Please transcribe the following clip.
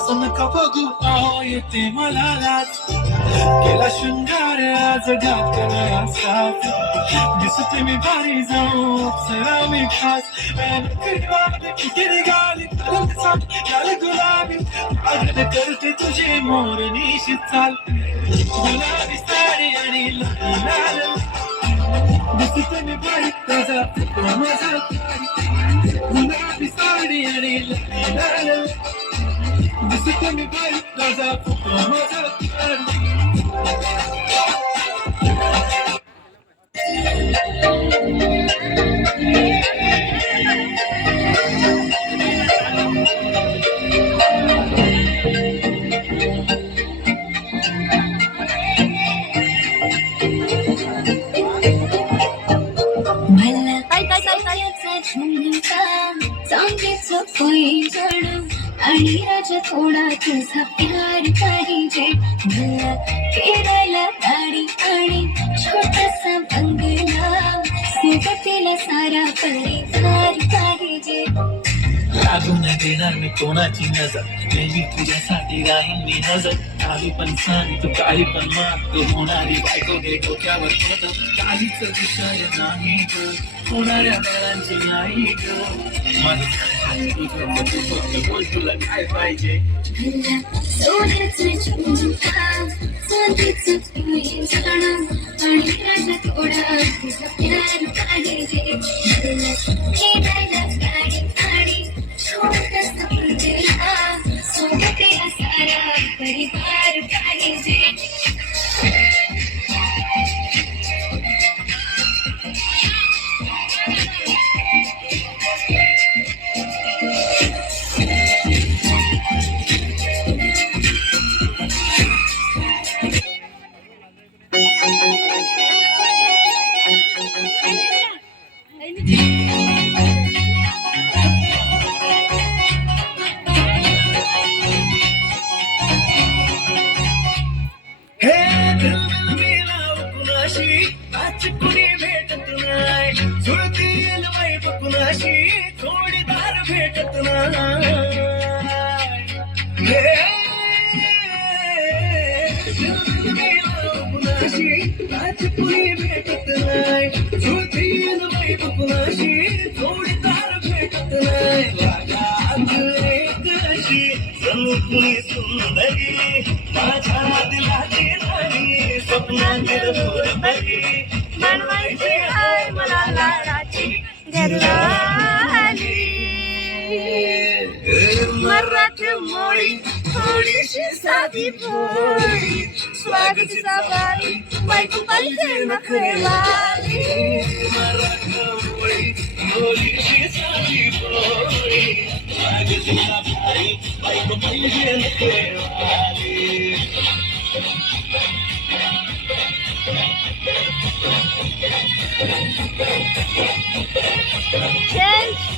असं नका बघू अहो येते मला लाज केला शृंगार आज घातला साथ दिसते मी भारी जाऊ अप्सरा मी खास किती निघाली लाल गुलाबी आगड करते तुझी मोरनीशी चाल गुलाबी साडी आणि लाल दिसते मी भारी ताजा माझा गुलाबी साडी आणि लाल दिसते मी भारी ताजा माझा आणि राजा थोडा तुझा प्यार पाहिजे मला फिरायला गाडी आणि छोटासा बंगला सोबतीला सारा परिवार पाहिजे लागून देणार मी कोणाची नजर नेहमी तुझ्यासाठी राहीन मी नजर काही पण सांग तू काही पण माग तू होणारी बायको घे डोक्यावर पडत काहीच विषय नाही ग होणाऱ्या बाळांची नाही ग माझं बोल तुला काय पाहिजे सोन्याचं झुमका चांदीचं पिंजरा आणि राजा थोडा तुझा प्यार पाहिजे मला फिरायला गाडी आणि छोटासा बंगला सोबतीला सारा परिवार पाहिजे कुणी भेटत नाही जुळतील वाईफ कुणाशी जोडीदार भेटत नाही कुणाशी आज कुणी भेटत नाही जुळतील वाईफ कुणाशी जोडीदार भेटत नाही कशी कुणी सुंदरी माझ्या दिलाची राणी स्वप्नातील फुलबरी बनवायची आहे मला लाडाची घरवाली मराठी मोळी थोडीशी साधी पोळी स्वागत सवारी बायको पाहिजे नखरेवाली मराठी मोळी थोडीशी साधी पोळी स्वागत सवारी बायको पाहिजे नखरेवाली Change.